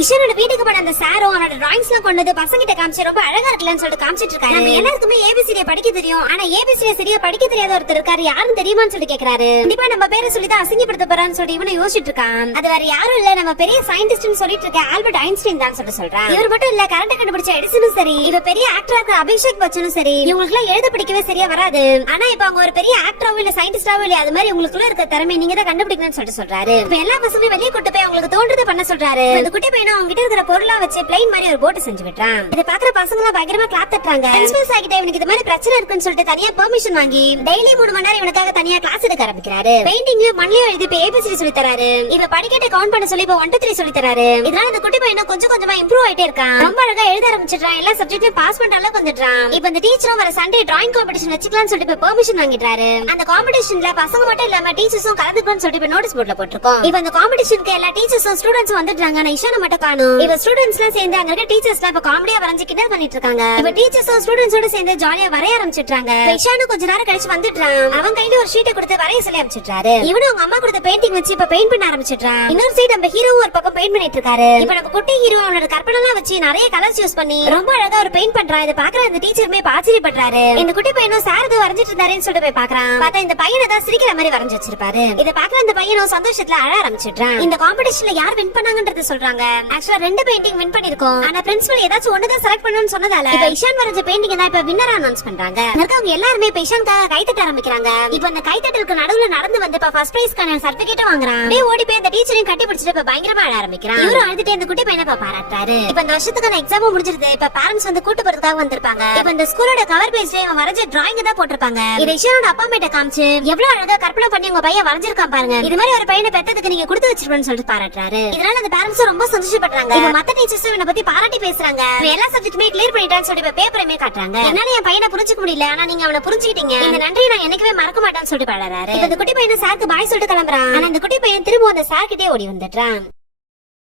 இஷானோட வீட்டுக்கு போன அந்த சாரும் அவனோட டிராயிங்ஸ் எல்லாம் கொண்டு வந்து பசங்க கிட்ட காமிச்சு ரொம்ப அழகா இருக்குன்னு சொல்லிட்டு காமிச்சிட்டு இருக்காரு. நம்ம எல்லாருக்குமே ஏபிசிடி படிக்க தெரியும், ஆனா ஏபிசிடி சரியா படிக்க தெரியாத ஒருத்தர் இருக்காரு, யாரும் தெரியுமான்னு சொல்லி கேக்குறாரு. கண்டிப்பா நம்ம பேரை சொல்லிதான் அசிங்கப்படுத்த போறான்னு சொல்லி இவனை யோசிச்சுட்டு இருக்கான். அது வேற யாரும் இல்ல, நம்ம பெரிய சயின்டிஸ்ட்னு சொல்லிட்டு இருக்க ஆல்பர்ட் ஐன்ஸ்டைன் தான் சொல்றான். இவர் மட்டும் இல்ல, கரண்ட் கண்டுபிடிச்ச எடிசனும் சரி, இவ பெரிய ஆக்டரா இருக்க அபிஷேக் பச்சனும் சரி, இவங்களுக்கு எல்லாம் எழுத படிக்கவே சரியா வராது. ஆனா இப்ப அவங்க ஒரு பெரிய ஆக்டராவோ இல்ல சயின்டிஸ்டாவோ இல்ல, அது மாதிரி உங்களுக்குள்ள இருக்க திறமை நீங்க தான் கண்டுபிடிக்கணும்னு சொல்றாரு. இப்ப எல்லா பசங்களும் வெளியே கூட்டு போய் அவங்களுக்கு தோன்றதை பண்ண சொல்றாரு. இந்த குட்டி பையனும் அவங்க கிட்ட இருக்கிற பொருளா வச்சு பிளைன் மாதிரி ஒரு போட் செஞ்சு விட்டுறான். இத பாக்குற பசங்க எல்லாம் பயங்கரமா கிளாப் தட்டுறாங்க. பிரின்சிபல் சார் கிட்ட இவனுக்கு இது மாதிரி பிரச்சனை இருக்குன்னு சொல்லிட்டு தனியா பெர்மிஷன் வாங்கி டெய்லி 3 மணி நேரம் இவனுக்காக தனியா கிளாஸ் எடுக்க ஆரம்பிக்கிறாரு. பெயிண்டிங்லயும் மண்லயும் எழுதி இப்ப ஏபிசிடி சொல்லி தராரு. இவ படிக்கட்ட கவுண்ட் பண்ண சொல்லி இப்ப 1 2 3 சொல்லி தராரு. இதனால இந்த குட்டி பையனும் கொஞ்சம் கொஞ்சமா இம்ப்ரூவ் ஆயிட்டே இருக்கான். ரொம்ப அழகா எழுத ஆரம்பிச்சிட்டான். எல்லா சப்ஜெக்ட்லயும் பாஸ் பண்ற அளவுக்கு வந்துட்டான். இப்ப இந்த டீச்சரும் வர சண்டே டிராயிங் காம்படிஷன் வச்சுக்கலாம்னு சொல்லிட்டு பெர்மிஷன் வாங்கிட்டாரு. அந்த காம்படிஷன்ல பசங்க மட்டும் இல்லாம டீச்சர்ஸும் கலந்துக்கணும்னு சொல்லிட்டு இப்ப நோட்டீஸ் போர்ட்ல போட்டுருக்கோம். இப்ப அந்த காம்படிஷனுக்கு எல்லா டீச்சர்ஸும் ஸ்டூடெண்ட்ஸும் வந்துட்டாங்க. ஆனா இஷான மட்டும் காணோம். இப்ப ஸ்டூடெண்ட்ஸ் எல்லாம் சேர்ந்து அங்க இருக்க டீச்சர்ஸ் இப்ப காமெடியா வரைஞ்சு கிண்டல் பண்ணிட்டு இருக்காங்க. இப்ப டீச்சர்ஸும் ஸ்டூடெண்ட்ஸோட சேர்ந்து ஜாலியா வரைய ஆரம்பிச்சிட்டாங்க. இஷானு கொஞ்ச நேரம் கழிச்சு வந்துட்டான். அவன் கையில ஒரு ஷீட்டை கொடுத்து வரைய சொல்லி அனுப்பிச்சிட்டாரு. இவனும் அவங்க அம்மா கொடுத்த பெயிண்டிங் வச்சு இப்ப பெயிண்ட் பண்ண ஆரம்பிச்சிட்டான். இன்னொரு சைடு நம்ம ஹீரோ ஒரு பக்கம் பெயிண்ட் பண்ணிட்டு இருக்காரு. இப்ப நம்ம குட்டி ஹீரோ அவனோட கற்பனை எல்லாம் வச்சு நிறைய கலர்ஸ் யூஸ் பண்ணி ரொம்ப அழகா ஒரு பெயிண்ட் பண்றான். இத பாக்குற அந்த டீச்சருமே ஆச்சரியப்படுறாரு. இந்த குட்டி பையனும் சார் இது வரைஞ்சிட்டு இருந்தாருன்னு சொல்லிட்டு போய் பாக்குறான். பார்த்தா இந்த பையனை தான் சிரிக்கிற மாதிரி வரைஞ்சு வச்சிருப்பாரு. இத பாக்குற அந்த பையனும் சந்தோஷத்துல அழ ஆரம்பிச்சிட்டான். இந்த காம்படிஷன்ல யார் வின் பண்ணாங்கன்றது சொல்றாங்க. ஆக்சுவலா 2 பெயிண்டிங் வின் பண்ணிருக்கோம். ஆனா பிரின்சிபல் ஏதாச்சும் ஒண்ணு தான் செலக்ட் பண்ணனும்னு சொன்னதால இப்ப இஷான் வரைஞ்ச பெயிண்டிங் தான் இப்ப வின்னரா அனௌன்ஸ் பண்றாங்க. அவங்க எல்லாரும் இப்ப இஷானுக்காக கைத்தட்ட ஆரம்பிக்கிறாங்க. இப்ப அந்த கைத்தட்டலுக்கு நடுவுல நடந்து வந்து இப்ப ஃபர்ஸ்ட் பிரைஸ்க்கான சர்டிபிகேட் வாங்குறான். அப்படியே ஓடி போய் அந்த டீச்சரையும் கட்டி பிடிச்சிட்டு இப்ப பயங்கரமா அழ ஆரம்பிக்கிறான். இவரும் அழுதுட்டு இந்த குட்டி பையனை பாராட்டுறாரு. இப்ப இந்த வருஷத்துக்கான எக்ஸாமும் முடிஞ்சிருது. இப்ப பேரண்ட்ஸ் வந்து கூட்டு போறதுக்காக வந்திருப்பாங்க. இப்ப இந்த ஸ்கூலோட கவர் பேஜ்ல இவன் வரைஞ்ச டிராயிங் தான் போட்டிருப்பாங்க. இதை இஷானோட அப்பா அம்மா கிட்ட காமிச்சு எவ்வளவு அழகா கற்பனை பண்ணி உங்க பையன் வரைஞ்சிருக்கான் பாருங்க, இது மாதிரி ஒரு பையனை பெத்ததுக்கு நீங்க கொடுத்து வச்சிருப்பேன்னு சொல்லிட்டு பாராட்டுறாரு. இதனால அந்த பேரண்ட்ஸும் ரொம்ப சந்தோஷப்படுறாங்க. இப்ப மத்த டீச்சர்ஸும் இவனை பத்தி பாராட்டி பேசுறாங்க. எல்லா சப்ஜெக்ட்டுமே கிளியர் பண்ணிட்டான்னு சொல்லி இப்ப பேப்பரையுமே காட்டுறாங்க. என்னால என் பையனை புரிஞ்சுக்க முடியல, ஆனா நீங்க அவனை புரிஞ்சுக்கிட்டீங்க, இந்த நன்றியை நான் என்னைக்குமே மறக்க மாட்டேன்னு சொல்லிட்டு பாடுறாரு. இப்ப இந்த குட்டி பையனை சாருக்கு பாய் சொல்லிட்டு கிளம்புறான். ஆனா அந்த குட்டி பையன் திரும்ப அந்த சார் கிட்டே ஓடி வந்துட்டான்.